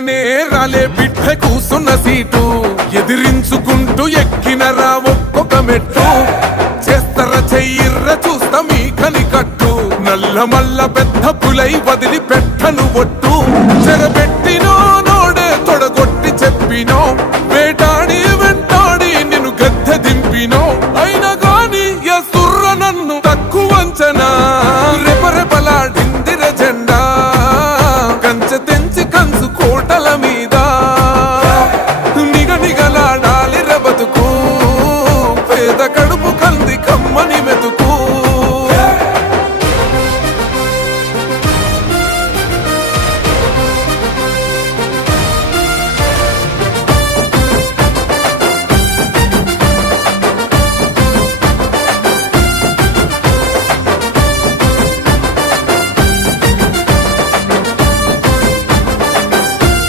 రాలే బిడ్డ కూసున్న సీటు ఎదిరించుకుంటూ ఎక్కినరా ఒక్కొక్క మెట్టు చేస్తర చెయ్యిర్ర చూస్తా మీ కని కట్టు నల్ల మల్ల పెద్ద పులై వదిలి పెట్టను ఒట్టు చెరబెట్టినో నోడే తొడగొట్టి చెప్పినో వేటాడి వెంటాడి నిన్ను గద్దె దింపినో అయినా గాని ఎసుర్ర నన్ను తక్కువంచనా రెపరెపలాడిందిర జెండా కంచె తెంచి కంచు కోటల